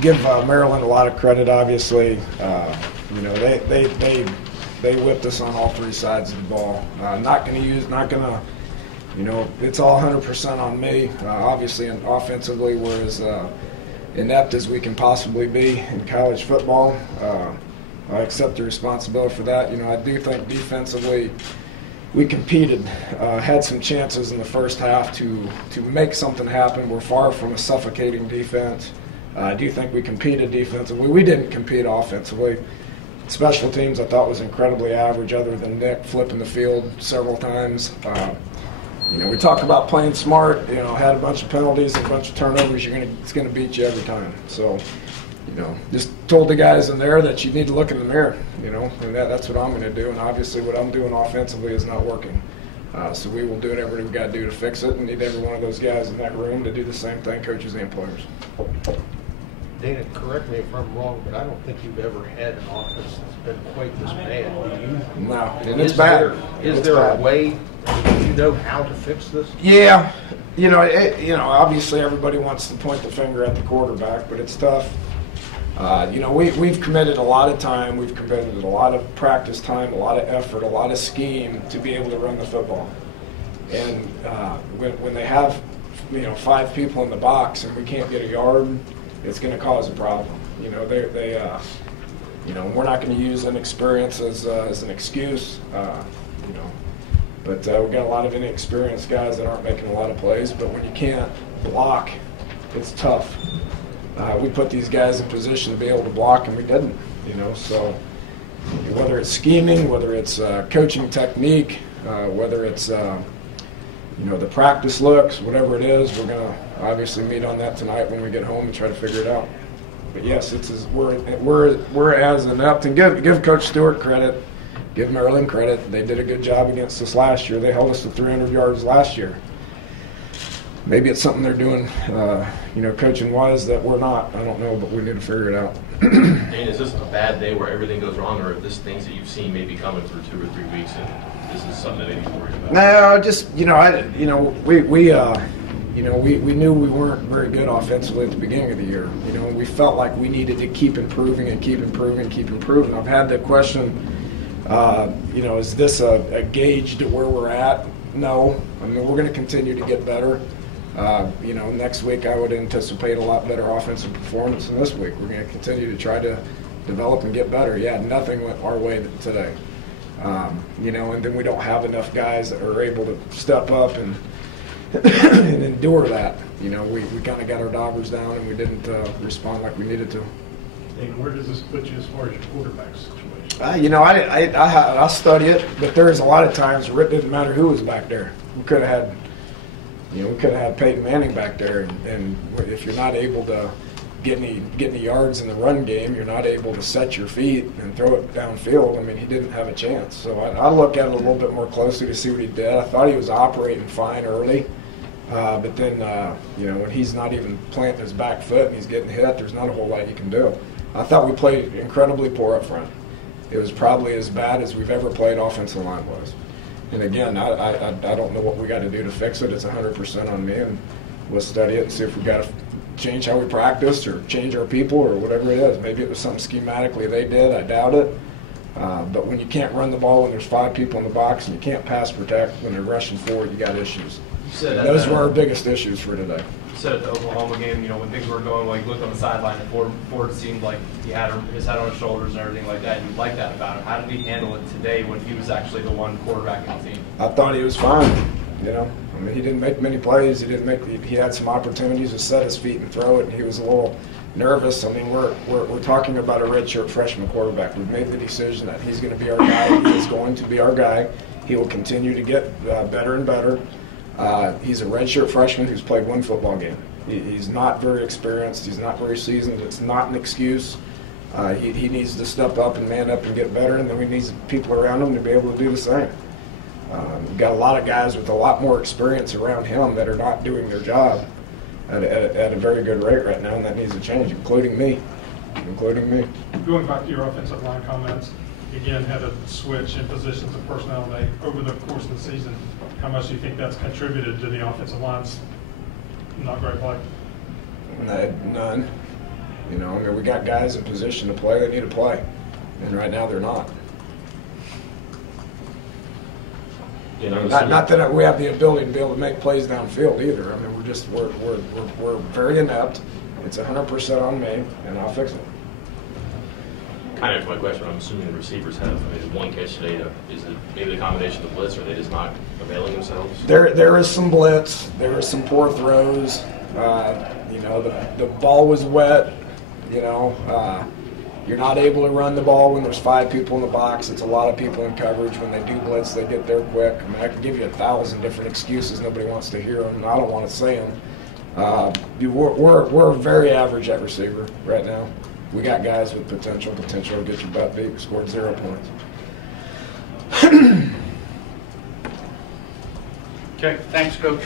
Give Maryland a lot of credit, obviously. You know, they whipped us on all three sides of the ball. Not going to, you know, it's all 100% on me. Obviously, and offensively, we're as inept as we can possibly be in college football. I accept the responsibility for that. You know, I do think defensively we competed, had some chances in the first half to make something happen. We're far from a suffocating defense. I do think we competed defensively. We didn't compete offensively. Special teams I thought was incredibly average, other than Nick flipping the field several times. You know, we talked about playing smart. You know, had a bunch of penalties and a bunch of turnovers. It's gonna beat you every time. So, you know, just told the guys in there that you need to look in the mirror. You know, and that's what I'm going to do. And obviously, what I'm doing offensively is not working. So we will do whatever we've got to do to fix it, and need every one of those guys in that room to do the same thing, coaches and players. Dana, correct me if I'm wrong, but I don't think you've ever had an offense that's been quite this bad. Do you? No, and it's bad. Is there a way? Do you know how to fix this? Yeah, you know, obviously everybody wants to point the finger at the quarterback, but it's tough. You know, we've committed a lot of time, we've committed a lot of practice time, a lot of effort, a lot of scheme to be able to run the football. And when they have, you know, 5 people in the box and we can't get a yard, it's going to cause a problem. You know, you know, we're not going to use inexperience as an excuse. You know, but we've got a lot of inexperienced guys that aren't making a lot of plays. But when you can't block, it's tough. We put these guys in position to be able to block, and we didn't. You know, so whether it's scheming, whether it's coaching technique, whether it's you know, the practice looks, whatever it is, we're going to obviously meet on that tonight when we get home and try to figure it out. But yes, we're as inept, and give Coach Stewart credit, give Maryland credit. They did a good job against us last year. They held us to 300 yards last year. Maybe it's something they're doing, you know, coaching-wise that we're not. I don't know, but we need to figure it out. Dana, is this a bad day where everything goes wrong, or are this things that you've seen maybe coming through 2 or 3 weeks, and this is something that maybe you're worried about? No, just, you know, we knew we weren't very good offensively at the beginning of the year. You know, we felt like we needed to keep improving and keep improving and keep improving. I've had the question, you know, is this a gauge to where we're at? No. I mean, we're going to continue to get better. You know, next week I would anticipate a lot better offensive performance than this week. We're going to continue to try to develop and get better. Yeah, nothing went our way today. You know, and then we don't have enough guys that are able to step up and and endure that. You know, we kind of got our doggers down and we didn't respond like we needed to. And where does this put you as far as your quarterback situation? You know, I study it, but there's a lot of times where it didn't matter who was back there. We could have had, you know, we could have had Peyton Manning back there, and if you're not able to get any yards in the run game, you're not able to set your feet and throw it downfield. I mean, he didn't have a chance. So I look at it a little bit more closely to see what he did. I thought he was operating fine early, but then, you know, when he's not even planting his back foot and he's getting hit, there's not a whole lot you can do. I thought we played incredibly poor up front. It was probably as bad as we've ever played offensive line-wise. And again, I don't know what we got to do to fix it. It's 100% on me, and we'll study it and see if we got to change how we practice or change our people or whatever it is. Maybe it was something schematically they did. I doubt it. But when you can't run the ball when there's 5 people in the box and you can't pass protect when they're rushing forward, you got issues. Those were our biggest issues for today. You said at the Oklahoma game, you know, when things were going well, you looked on the sideline and Ford seemed like he had his head on his shoulders and everything like that, and you liked that about him. How did he handle it today when he was actually the one quarterbacking the team? I thought he was fine. You know, I mean, he didn't make many plays. He had some opportunities to set his feet and throw it, and he was a little nervous. I mean, we're talking about a redshirt freshman quarterback. We've made the decision that he's going to be our guy. He is going to be our guy. He will continue to get better and better. He's a redshirt freshman who's played 1 football game. He's not very experienced. He's not very seasoned. It's not an excuse. He needs to step up and man up and get better, and then we need people around him to be able to do the same. We've got a lot of guys with a lot more experience around him that are not doing their job at a very good rate right now, and that needs to change, including me. Going back to your offensive line comments, again, had a switch in positions of personnel over the course of the season. How much do you think that's contributed to the offensive line's not great play? None. You know, I mean, we got guys in position to play. They need to play, and right now they're not. Not that we have the ability to be able to make plays downfield either. I mean, we're very inept. It's 100% on me, and I'll fix it. Kind of my question. I'm assuming the receivers have. I mean, one catch today. Is it maybe the combination of blitz, or are they just not availing themselves? There is some blitz. There is some poor throws. You know, the ball was wet. You know, you're not able to run the ball when there's 5 people in the box. It's a lot of people in coverage. When they do blitz, they get there quick. I mean, I can give you 1,000 different excuses. Nobody wants to hear them, and I don't want to say them. We're very average at receiver right now. We got guys with potential to get your butt beat. We scored 0 points. Okay, thanks, Coach.